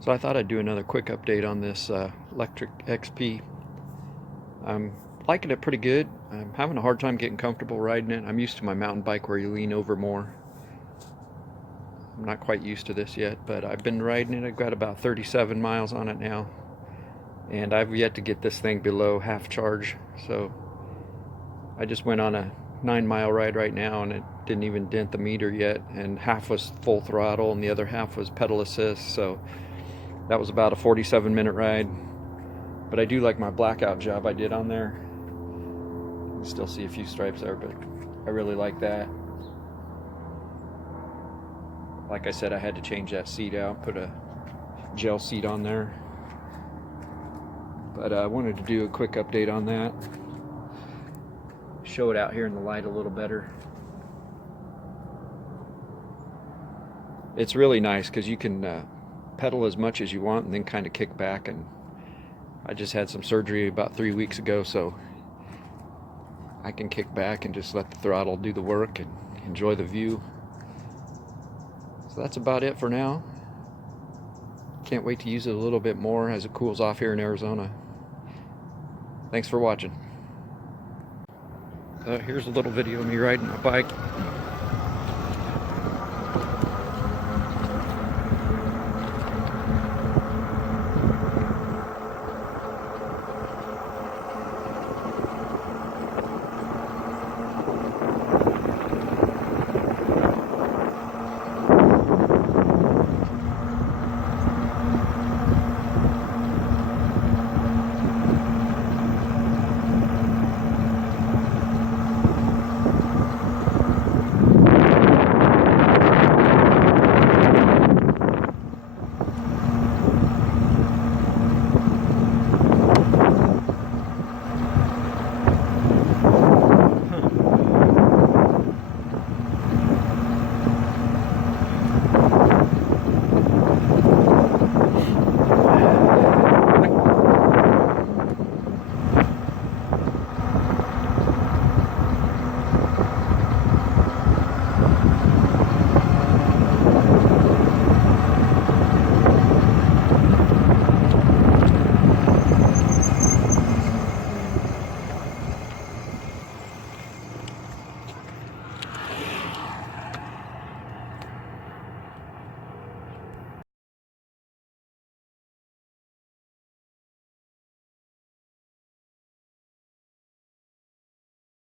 So I thought I'd do another quick update on this Lectric XP. I'm liking it pretty good. I'm having a hard time getting comfortable riding it. I'm used to my mountain bike where you lean over more. I'm not quite used to this yet, but I've been riding it. I've got about 37 miles on it now, and I've yet to get this thing below half charge. So I just went on a 9-mile ride right now, and it didn't even dent the meter yet, and half was full throttle and the other half was pedal assist. So that was about a 47-minute ride. But I do like my blackout job I did on there. You can still see a few stripes there, but I really like that. Like I said, I had to change that seat out, put a gel seat on there. But I wanted to do a quick update on that. Show it out here in the light a little better. It's really nice because you can pedal as much as you want and then kind of kick back. And I just had some surgery about 3 weeks ago, so I can kick back and just let the throttle do the work and enjoy the view. So that's about it for now. Can't wait to use it a little bit more as it cools off here in Arizona. Thanks for watching. Here's a little video of me riding my bike.